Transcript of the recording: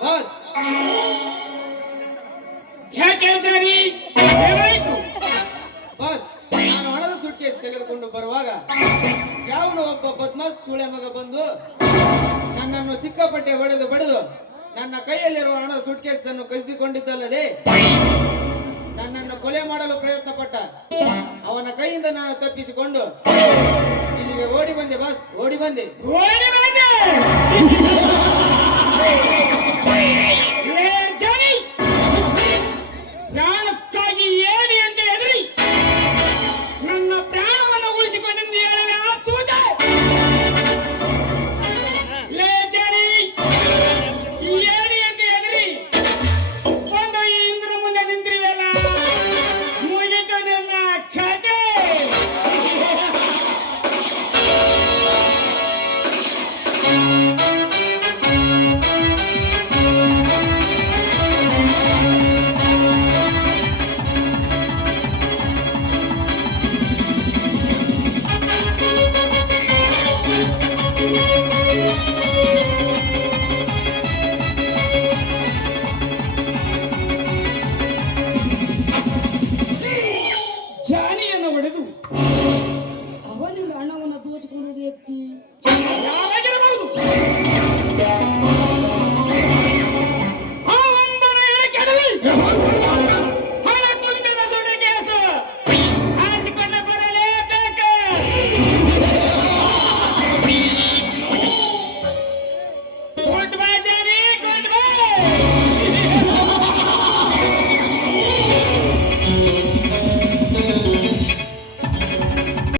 Boss ಯಾಕೆ ಜಾರಿ ಏನಾಯ್ತು? ಬಾಸ್ ನಾನು ಹಣದ ಸುಟ್ಕೇಸ್ ತೆಗೆದುಕೊಂಡು ಬರುವಾಗ ಯಾವನು ಒಬ್ಬ ಬದ್ಮಾಸ್ ಸುಳೆ ಮಗ ಬಂದು ನನ್ನನ್ನು ಸಿಕ್ಕಾಪಟ್ಟೆ ಬಡಿದು ನನ್ನ ಕೈಯಲ್ಲಿರುವ ಹಣದ ಸುಟ್ಕೇಸ್ ಅನ್ನು ಕಸಿದುಕೊಂಡಿದ್ದಲ್ಲದೆ ನನ್ನನ್ನು ಕೊಲೆ ಮಾಡಲು ಪ್ರಯತ್ನ ಪಟ್ಟ. ಅವನ ಕೈಯಿಂದ ನಾನು ತಪ್ಪಿಸಿಕೊಂಡು ಇಲ್ಲಿಗೆ ಓಡಿ ಬಂದೆ ಬಾಸ್, ಓಡಿ ಬಂದೆ. ಓಡಿ ಬಂದೆ.